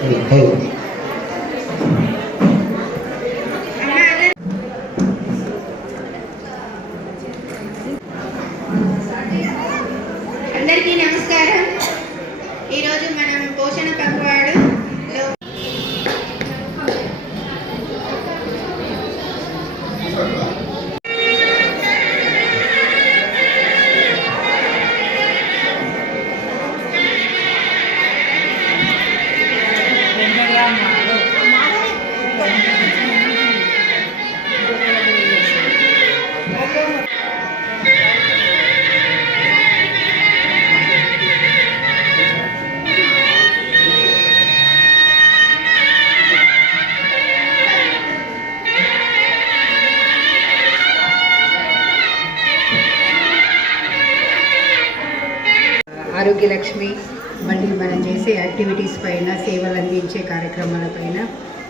అందరికీ ఆరోగ్యలక్ష్మి మళ్ళీ మనం చేసే యాక్టివిటీస్ పైన సేవలు అందించే కార్యక్రమాల పైన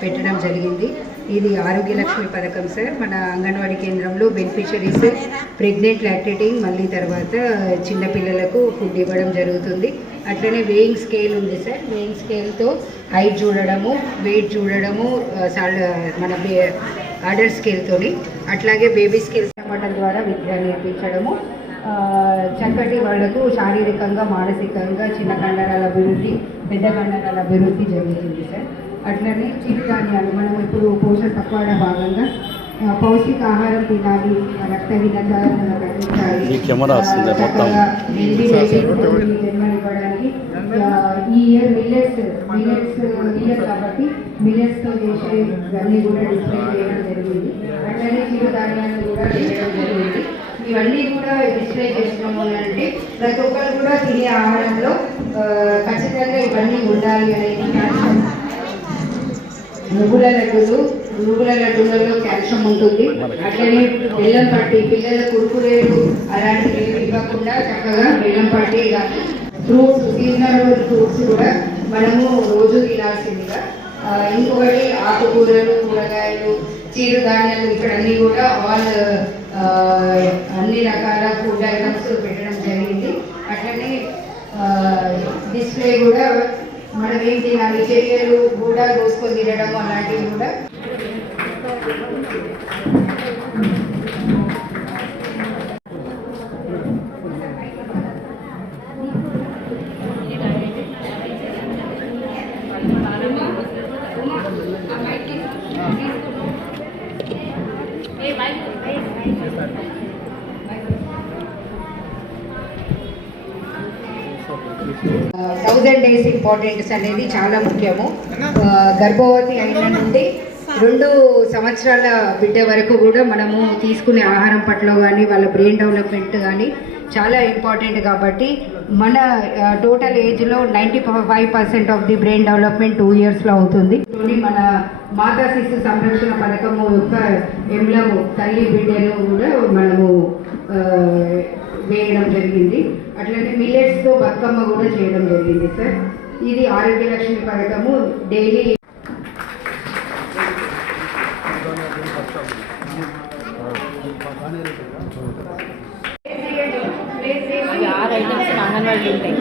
పెట్టడం జరిగింది. ఇది ఆరోగ్యలక్ష్మి పథకం సార్. మన అంగన్వాడీ కేంద్రంలో బెనిఫిషరీస్ ప్రెగ్నెంట్ లాక్టేటింగ్ మళ్ళీ తర్వాత చిన్నపిల్లలకు ఫుడ్ ఇవ్వడం జరుగుతుంది. అట్లనే వేయింగ్ స్కేల్ ఉంది సార్. వేయింగ్ స్కేల్తో హైట్ చూడడము వెయిట్ చూడడము మన బే- ఆర్డర్ స్కేల్తోని అట్లాగే బేబీ స్కేల్స్ అమ్మటం ద్వారా విద్య నేర్పించడము చక్కటి వాళ్ళకు శారీరకంగా మానసికంగా చిన్న కండరాల అభివృద్ధి పెద్ద కండరాల అభివృద్ధి జరుగుతుంది సార్. అట్లనే చిరుధాన్యాలు మనం ఇప్పుడు పోషణ పక్వాడ భాగంగా పౌష్టికాహారం తినాలి baby కి జన్మనివ్వడానికి ఈ ఇయర్ మిల్లెట్స్ మిల్లెట్స్ ఇయర్ కాబట్టి మిల్లెట్స్తో చేసే ఇవన్నీ కూడా డిస్ప్లే చేయడం జరిగింది. అట్లనే చిరుధాన్యాలు కూడా చేయడం జరిగింది. ఇవన్నీ కూడా డిస్ప్లే చేస్తున్నాము అంటే ప్రతి ఒక్కరు కూడా తినే ఆహారంలో ఖచ్చితంగా ఇవన్నీ ఉండాలి అనేది నువ్వుల లడ్డూలు నువ్వుల లడ్డూలలో కాల్షియం ఉంటుంది. అట్లనే బెల్లం పట్టి పిల్లల కురుకురేలు అలాంటివి ఇవ్వకుండా చక్కగా బెల్లం పట్టి కానీ ఫ్రూట్స్ సీజనల్ ఫ్రూట్స్ కూడా మనము రోజు తినాల్సిందిగా. ఇంకొకటి ఆకుకూరలు కూరగాయలు చిరుధాన్యాలు ఇక్కడ అన్ని కూడా ఆల్ అన్ని రకాల ఫుడ్ ఐటమ్స్ పెట్టడం జరిగింది అట్లనే డిస్ప్లే కూడా మనం ఏం తినాలి చర్యలు కూడా కోసుకొని తినడం అలాంటివి కూడా థౌజండ్ డేస్ ఇంపార్టెన్స్ అనేది చాలా ముఖ్యము. గర్భవతి అయిన నుండి రెండు సంవత్సరాల బిడ్డ వరకు కూడా మనము తీసుకునే ఆహారం పట్ల కానీ వాళ్ళ బ్రెయిన్ డెవలప్మెంట్ కానీ చాలా ఇంపార్టెంట్ కాబట్టి మన టోటల్ ఏజ్లో ninety five percent of the brain development two ఇయర్స్లో అవుతుంది. మన మాతా శిశు సంరక్షణ పథకము యొక్క ఎంలము తల్లి బిడ్డను కూడా మనము వేయడం జరిగింది. అట్లనే మిల్లెట్స్తో బతుకమ్మ కూడా చేయడం జరిగింది సార్. ఇది ఆరోగ్య లక్ష్మి పథకము. డైలీ అవి ఆరు ఐటమ్స్ ఉంటాయి.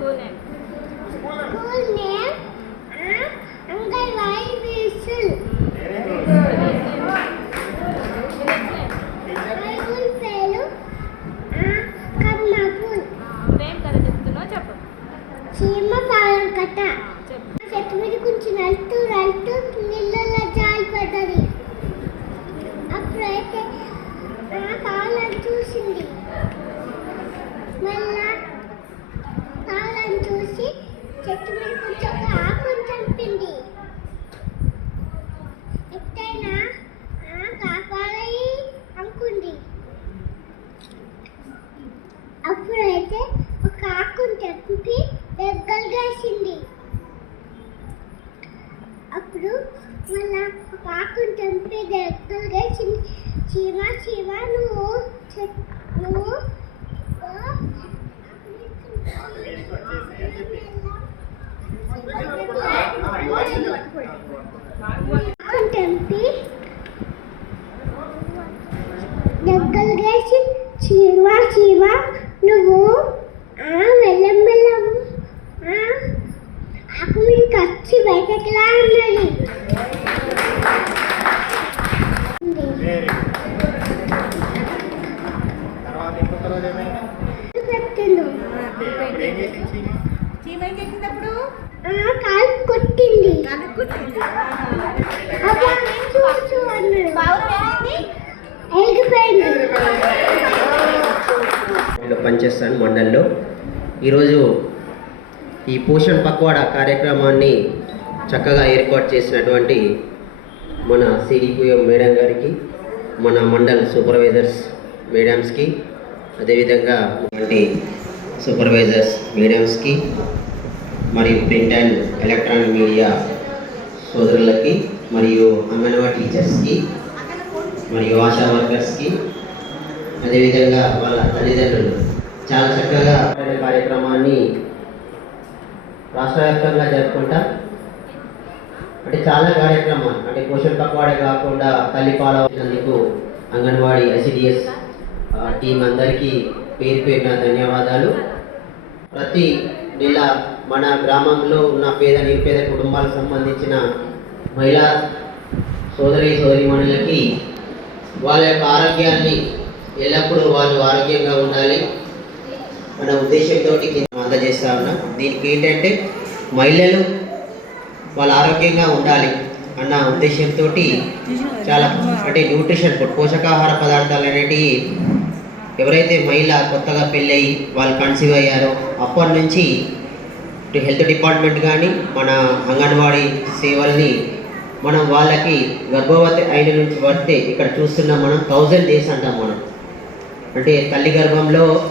गोल एंड మళ్ళా ఒక దగ్గరగా చీమ చీమ నువ్వు నువ్వు చంపి దగ్గరగా చీమ చీమ నువ్వు ఆ? వెళ్ళం వెళ్ళం ఆ? ఆకు మీదకి వచ్చి బయటకి రా అన్నాడు కొట్టింది. చూచు అన్నాడు. పనిచేస్తాను మండల్లో. ఈరోజు ఈ పోషణ్ పక్వాడా కార్యక్రమాన్ని చక్కగా ఏర్పాటు చేసినటువంటి మన సిడిపిఎం మేడం గారికి మన మండల్ సూపర్వైజర్స్ మేడమ్స్కి అదేవిధంగా సూపర్వైజర్స్ మేడమ్స్కి మరియు ప్రింట్ అండ్ ఎలక్ట్రానిక్ మీడియా సోదరులకి మరియు అంగన్వాడీ టీచర్స్కి మరియు ఆశా వర్కర్స్కి అదేవిధంగా వాళ్ళ తల్లిదండ్రులు చాలా చక్కగా కార్యక్రమాన్ని రాష్ట్ర వ్యాప్తంగా జరుపుకుంటా. అంటే చాలా కార్యక్రమాలు అంటే పోషణ పక్వాడే కాకుండా తల్లిపాల వచ్చినందుకు అంగన్వాడీ ఎస్డిఎస్ టీం అందరికీ పేరు పేరున ధన్యవాదాలు. ప్రతి నెల మన గ్రామంలో ఉన్న పేద నిరుపేద కుటుంబాలకు సంబంధించిన మహిళా సోదరి సోదరిమణులకి వాళ్ళ యొక్క ఆరోగ్యాన్ని ఎల్లప్పుడూ వాళ్ళు ఆరోగ్యంగా ఉండాలి. మన ఉద్దేశంతో అందజేస్తా ఉన్నాం. దీనికి ఏంటంటే మహిళలు వాళ్ళు ఆరోగ్యంగా ఉండాలి అన్న ఉద్దేశంతో చాలా అంటే న్యూట్రిషన్ పోషకాహార పదార్థాలు అనేటివి ఎవరైతే మహిళ కొత్తగా పెళ్ళయి వాళ్ళు కన్సీవ్ అయ్యారో అప్పటి నుంచి హెల్త్ డిపార్ట్మెంట్ కానీ మన అంగన్వాడీ సేవల్ని మనం వాళ్ళకి గర్భవతి అయిన నుంచి పడితే ఇక్కడ చూస్తున్నాం మనం థౌజండ్ డేస్ అంటాం మనం. అంటే తల్లి గర్భంలో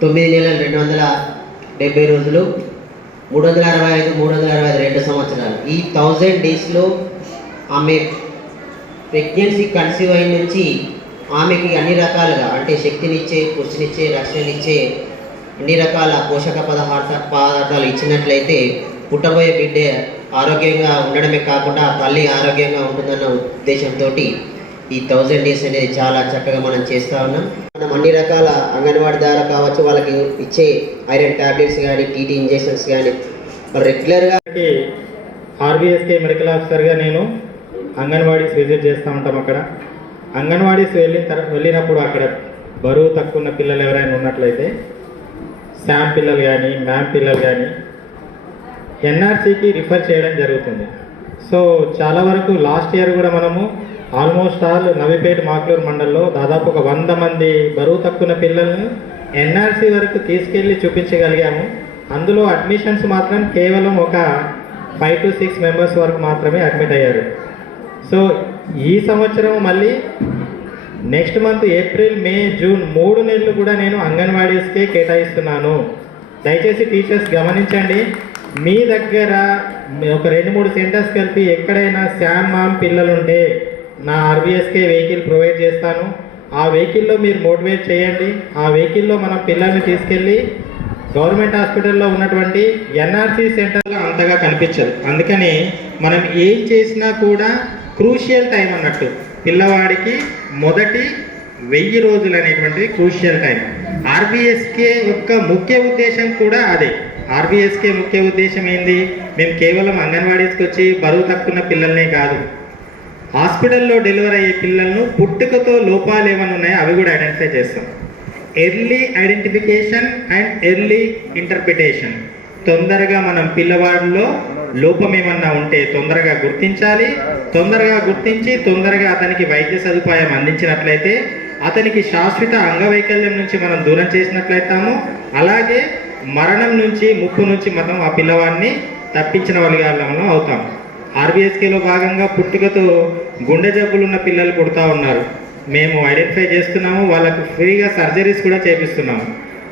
తొమ్మిది నెలలు రెండు వందల డెబ్బై రోజులు మూడు వందల అరవై ఐదు మూడు వందల అరవై ఐదు రెండు సంవత్సరాలు. ఈ థౌజండ్ డేస్లో ఆమె ప్రెగ్నెన్సీ కన్సీవ్ అయిన నుంచి ఆమెకి అన్ని రకాలుగా అంటే శక్తినిచ్చే పుష్టినిచ్చే రక్షణనిచ్చే అన్ని రకాల పోషక పదార్థ పదార్థాలు ఇచ్చినట్లయితే పుట్టబోయే బిడ్డ ఆరోగ్యంగా ఉండడమే కాకుండా తల్లి ఆరోగ్యంగా ఉంటుందన్న ఉద్దేశంతో ఈ థౌజండ్ డేస్ అనేది చాలా చక్కగా మనం చేస్తూ ఉన్నాం. మనం అన్ని రకాల అంగన్వాడీ ద్వారా కావచ్చు వాళ్ళకి ఇచ్చే ఐరన్ టాబ్లెట్స్ కానీ టీటీ ఇంజెక్షన్స్ కానీ రెగ్యులర్గా ఆర్బీఎస్కే మెడికల్ ఆఫీసర్గా నేను అంగన్వాడీస్ విజిట్ చేస్తూ ఉంటాం అక్కడ. అంగన్వాడీస్ వెళ్ళిన తర్వాత వెళ్ళినప్పుడు అక్కడ బరువు తక్కువ ఉన్న పిల్లలు ఎవరైనా ఉన్నట్లయితే శామ్ పిల్లలు కానీ మ్యామ్ పిల్లలు కానీ ఎన్ఆర్సీకి రిఫర్ చేయడం జరుగుతుంది. సో చాలా వరకు లాస్ట్ ఇయర్ కూడా మనము ఆల్మోస్ట్ ఆల్ నవిపేట మాక్లూరు మండల్లో దాదాపు ఒక వంద మంది బరువు తక్కువ పిల్లలను ఎన్ఆర్సీ వరకు తీసుకెళ్ళి చూపించగలిగాము. అందులో అడ్మిషన్స్ మాత్రం కేవలం ఒక ఫైవ్ టు సిక్స్ మెంబర్స్ వరకు మాత్రమే అడ్మిట్ అయ్యారు. సో ఈ సంవత్సరం మళ్ళీ next month April May June మూడు నెలలు కూడా నేను అంగన్వాడీస్కే కేటాయిస్తున్నాను. దయచేసి టీచర్స్ గమనించండి మీ దగ్గర ఒక రెండు మూడు సెంటర్స్ కలిపి ఎక్కడైనా శామ్ మామ్ పిల్లలు ఉంటే నా ఆర్బీఎస్కే వెహికల్ ప్రొవైడ్ చేస్తాను. ఆ వెహికల్లో మీరు మోటివేట్ చేయండి. ఆ వెహికల్లో మనం పిల్లల్ని తీసుకెళ్ళి గవర్నమెంట్ హాస్పిటల్లో ఉన్నటువంటి ఎన్ఆర్సీ సెంటర్లో అంతగా కనిపించదు. అందుకని మనం ఏం చేసినా కూడా క్రూషియల్ టైం అన్నట్టు. పిల్లవాడికి మొదటి వెయ్యి రోజులు అనేటువంటిది క్రూషియల్ టైం. ఆర్బీఎస్కే ఆర్బిఎస్కే యొక్క ముఖ్య ఉద్దేశం కూడా అదే. ఆర్బిఎస్కే ముఖ్య ఉద్దేశం ఏంది? మేము కేవలం అంగన్వాడీస్కి వచ్చి బరువు తక్కువ పిల్లల్నే కాదు. హాస్పిటల్లో డెలివరీ అయ్యే పిల్లలను పుట్టుకతో లోపాలు ఏమైనా ఉన్నాయో? అవి కూడా ఐడెంటిఫై చేస్తాం. Early identification and early interpretation. తొందరగా మనం పిల్లవాడిలో లోపం ఏమన్నా ఉంటే తొందరగా గుర్తించాలి. తొందరగా గుర్తించి తొందరగా అతనికి వైద్య సదుపాయం అందించినట్లయితే అతనికి శాశ్వత అంగవైకల్యం నుంచి మనం దూరం చేసినట్లయితాము. అలాగే మరణం నుంచి ముప్పు నుంచి మనం ఆ పిల్లవాడిని తప్పించిన వాళ్ళం అవుతాం. ఆర్బీఎస్కేలో భాగంగా పుట్టుకతో గుండె జబ్బులు ఉన్న పిల్లలు పుడతా ఉన్నారు. మేము ఐడెంటిఫై చేస్తున్నాము. వాళ్ళకు ఫ్రీగా సర్జరీస్ కూడా చేపిస్తున్నాము.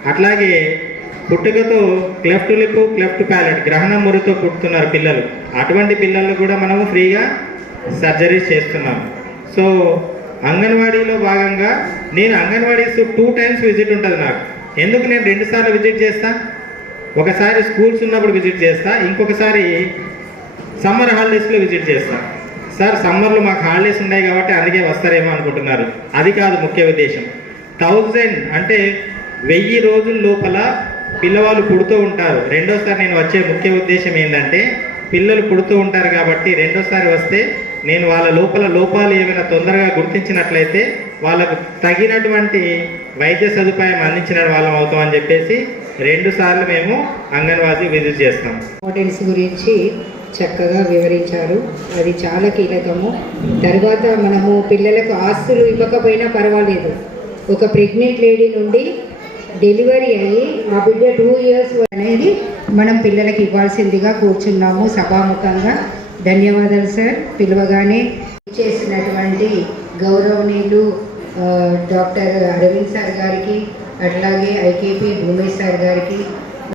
అట్లాగే పుట్టుకతో క్లెఫ్ట్ లిప్ క్లెఫ్ట్ ప్యాలెట్ గ్రహణం మురితో పుట్టుతున్నారు పిల్లలు. అటువంటి పిల్లలు కూడా మనము ఫ్రీగా సర్జరీస్ చేస్తున్నాం సో అంగన్వాడీలో భాగంగా నేను అంగన్వాడీస్ టూ టైమ్స్ విజిట్ ఉంటుంది నాకు. ఎందుకు నేను రెండుసార్లు విజిట్ చేస్తా? ఒకసారి స్కూల్స్ ఉన్నప్పుడు విజిట్ చేస్తా ఇంకొకసారి సమ్మర్ హాలిడేస్లో విజిట్ చేస్తా. సార్ సమ్మర్లో మాకు హాలిడేస్ ఉన్నాయి కాబట్టి అందుకే వస్తారేమో అనుకుంటున్నారు. అది కాదు ముఖ్య ఉద్దేశం. థౌజండ్ అంటే వెయ్యి రోజుల లోపల పిల్లవాళ్ళు పుడుతూ ఉంటారు. రెండోసారి నేను వచ్చే ముఖ్య ఉద్దేశం ఏంటంటే పిల్లలు పుడుతూ ఉంటారు కాబట్టి రెండోసారి వస్తే నేను వాళ్ళ లోపల లోపాలు ఏమైనా తొందరగా గుర్తించినట్లయితే వాళ్ళకు తగినటువంటి వైద్య సదుపాయం అందించిన వాళ్ళం అవుతాం అని చెప్పేసి రెండు సార్లు మేము అంగన్వాడీ విజిట్ చేస్తాం. హోటల్స్ గురించి చక్కగా వివరించారు. అది చాలా కీలకము. తర్వాత మనము పిల్లలకు ఆస్తులు ఇవ్వకపోయినా పర్వాలేదు. ఒక ప్రెగ్నెంట్ లేడీ నుండి డెలివరీ అయ్యి ఆ బిడ్డ టూ ఇయర్స్ అనేది మనం పిల్లలకి ఇవ్వాల్సిందిగా కూర్చున్నాము సభాముఖంగా. ధన్యవాదాలు సార్. పిలవగానే చేసినటువంటి గౌరవనీయులు డాక్టర్ అరవింద్ సార్ గారికి అట్లాగే ఐకేపీ భూమేష్ సార్ గారికి